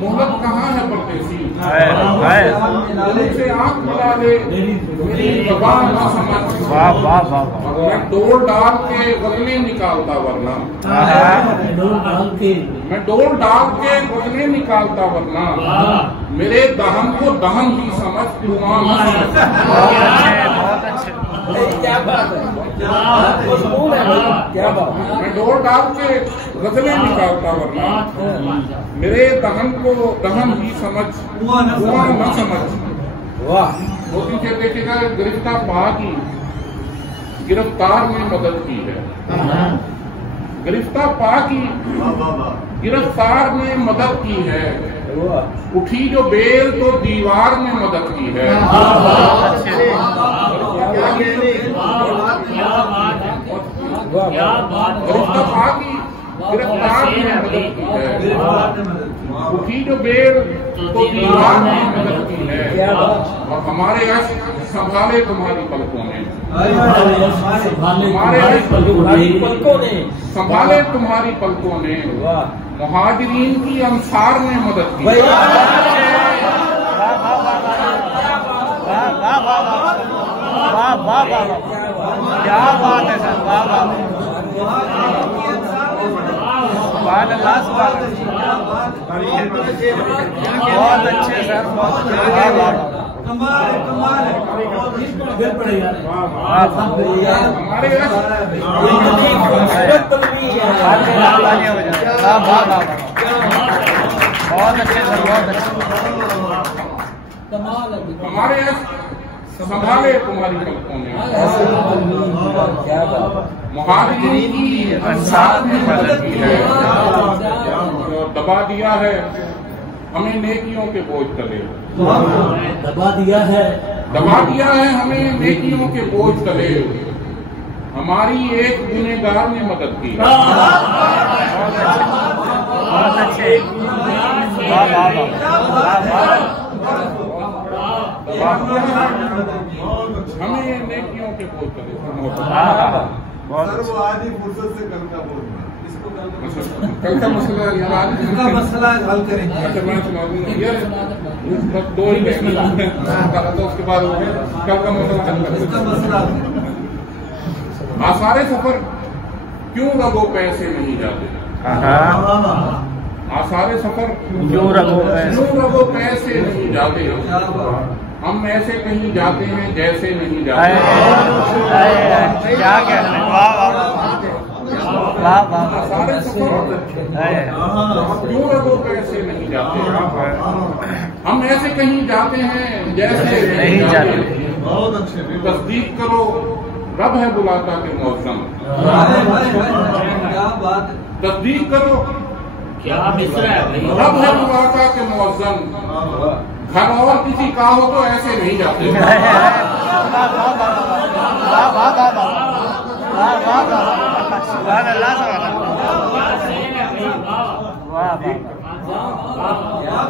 मोहब्बत कहाँ है परदेसी, से आँख मिला ले मेरी जबान ना समझ, मैं डोर डाल के गजलें निकालता वरना, मैं डोर डाल के गजलें निकालता वरना, मेरे दहन को दहन ही समझ, धुआं न समझ। क्या बात है, क्या बात है। मैं डोर डाल के गजलें निकालता वरना, मेरे दहन को दहन ही समझ, धुआं न समझ। वाह। मोदी से देखिएगा, गिरफ्तार पा की गिरफ्तार में मदद की है, गिरफ्तार पा की गिरफ्तार में मदद की है, उठी जो बेल तो दीवार में मदद की है। गिरफ्तार पा की गिरफ्तार में मदद की है, उठी जो बेल तो दीवार में मदद की है, और हमारे यश संभाले तुम्हारी पलकों ने, हमारे यश संभाले तुम्हारी पलकों ने, मुहाजिरीन की अंसार में मदद की। क्या बात है सर, वाह वाह, बहुत अच्छे सर, हमारे बहुत अच्छे सर, बहुत अच्छे। हमारे यश संभाले तुम्हारी पलकों ने, मुहाजिरीन की अंसार में मदद की है, दबा दिया है हमें नेकियों के बोझ तले, दबा दिया है हमें नेकियों के बोझ तले, हमारी एक गुनहगार ने मदद की है। बहुत अच्छे, हमें नेकियों के बोझ तले। सर वो आज ही फुर्सत से कल का बोल रहे हैं, कल का मसला मसला हल करेंगे। अच्छा मैं सुना दूंगा यार, बस दो ही तो उसके बाद कल का मसला। आसारे सफर क्यों रगो पैसे नहीं जाते, आसारे सफर क्यों रगो पैसे नहीं जाते, हम ऐसे कहीं जाते हैं जैसे नहीं जाते। क्या कह रहे हैं, वाह वाह, आसारे सफर क्यों रगो पैसे नहीं जाते, हम ऐसे कहीं जाते हैं जैसे नहीं जाते। बहुत अच्छे। तस्दीक करो रब है बुलाता के मौसम, क्या बात, तस्दीक करो क्या मिश्रा है भाई, रब है बुलाता के मौसम, घर और किसी का हो तो ऐसे नहीं जाते।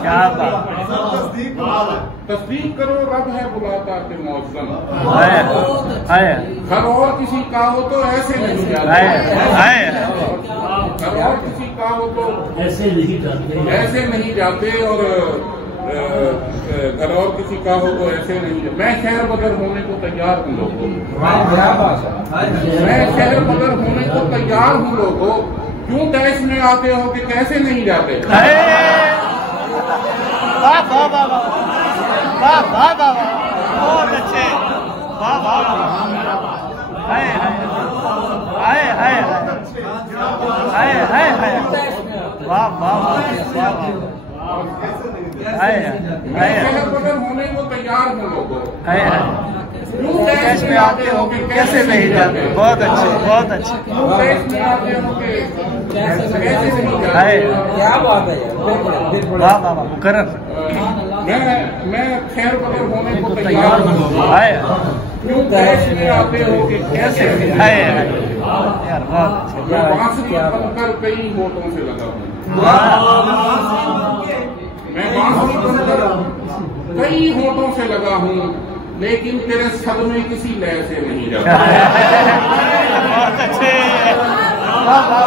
क्या बात, तस्दीक करो रब है बुलाता के मौसम, है घर और किसी का हो तो ऐसे नहीं जाते, घर और किसी का हो तो ऐसे नहीं जाते, और घर और किसी का हो तो ऐसे नहीं जाते। मैं खैर बदर होने को तैयार हूँ लोगों, मैं खैर बदर होने को तैयार हूँ लोगों, क्यों तैश में आते हो कि कैसे नहीं जाते। बहुत अच्छे, मैं खैर बदर होने को तैयार हूँ लोगों, क्यों तैश में आते हो कि कैसे नहीं जाते। बहुत अच्छे, बहुत अच्छे, क्यों तैश में आते हो कि कैसे नहीं जाते। क्या बात है, वाह वाह, मुकर्रर। मैं खैर बदर होने को तैयार हूँ, क्यों तैश में आते हो कि कैसे नहीं जाते। यार बहुत अच्छे, मैं बांसुरी बनकर कई होठों से लगा हूँ, मैं बांसुरी बनकर कई होठों से लगा हूँ, लेकिन तेरे सदमे किसी लय से नहीं जाता। बहुत अच्छे, वाह वाह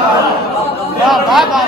वाह,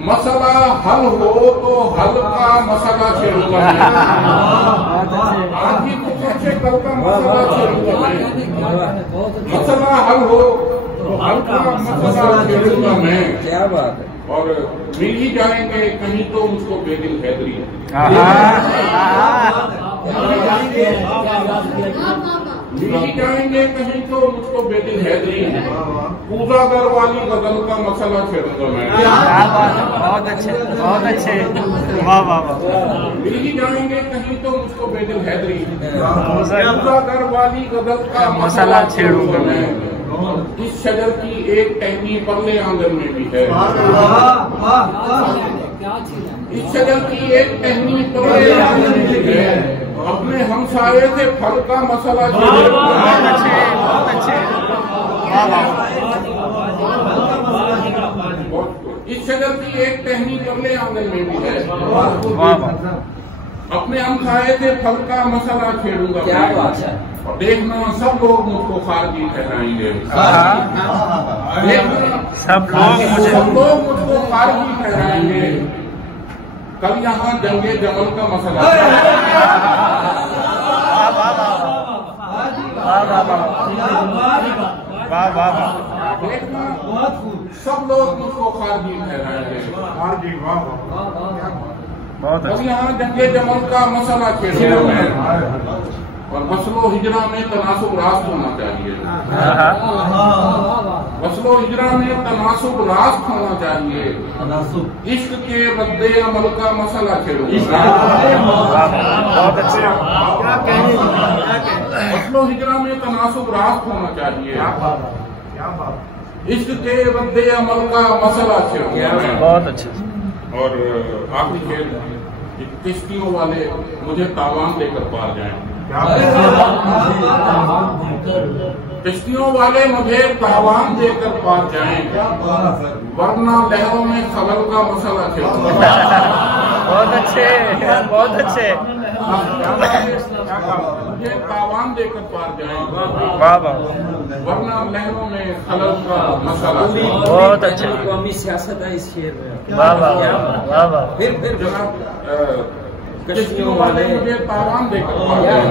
मसला हल हो तो हल का मसला छेड़ूंगा मैं। आज की फुर्सत से कल का मसला छेड़ूंगा मैं। मसला हल हो तो हल का मसला छेड़ूंगा मैं। क्या बात है। और मिल ही जाएंगे कहीं तो मुझको बेदिल हैदरी है। मिल ही जाएंगे कहीं तो मुझको बेदिल हैदरी है। पूजागर वाली गजल का मसला छेड़ूंगा मैं। बहुत अच्छे बहुत अच्छे। वाह वाह वाह। मिल ही जाएंगे कहीं तो मुझको बेदिल हैदरी है। पूजागर वाली गजल का मसला छेड़ूंगा मैं। इस शजर की एक टहनी परले आंगन में भी है। इस शजर की एक टहनी परले आंगन में भी है। अपने हमसाये से फल का मसला छेड़ूंगा। बहुत अच्छे बहुत अच्छे। वाह वाह। इस शजर की एक टहनी परले आंगन में भी है। वाह वाह। अपने हमसाये से फल का मसला छेड़ूंगा। क्या बात है। और देखना सब लोग मुझको खारजी ठहराएंगे। सब लोग मुझको खारजी ठहराएंगे। कल यहाँ जंगे जमल का मसला देखना सब लोग मुझको खारजी ठहराएंगे। बहुत कल यहाँ जंगे जमल का मसला छेड़ूंगा मैं। और वसलो हिजरा में तनासुब रास्त होना चाहिए। वसलो हिजरा में तनासुब रास्त होना चाहिए। इश्क के रद्दे अमल का मसला छेड़ूंगा। बहुत अच्छे। वसलो हिजरा में तनासुब रास्त होना चाहिए। इश्क के रद्दे अमल का मसला छेड़ूंगा। बहुत अच्छे। और आखिरी खेल किश्तियों वाले मुझे तावान देकर पार जाएं। किश्तियों वाले मुझे तावान देकर पार जाएं, वरना लहरों में खलल का मसला छेड़ूंगा। बहुत अच्छे बहुत अच्छे। मुझे तावान देकर पार जाएं, वाह वाह। वरना लहरों में खलल का मसला। बहुत अच्छे। कौमी सियासत है इस शेर में। वाह वाह वाह वाह। फिर जनाब किश्तियों वाले मुझे तावान देकर पार जाएं,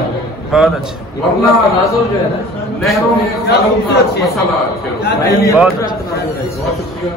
बहुत अच्छे। वरना तनाजुर जो है ना लहरों में खलल का मसला छेड़ूंगा। बहुत अच्छे। बहुत शुक्रिया।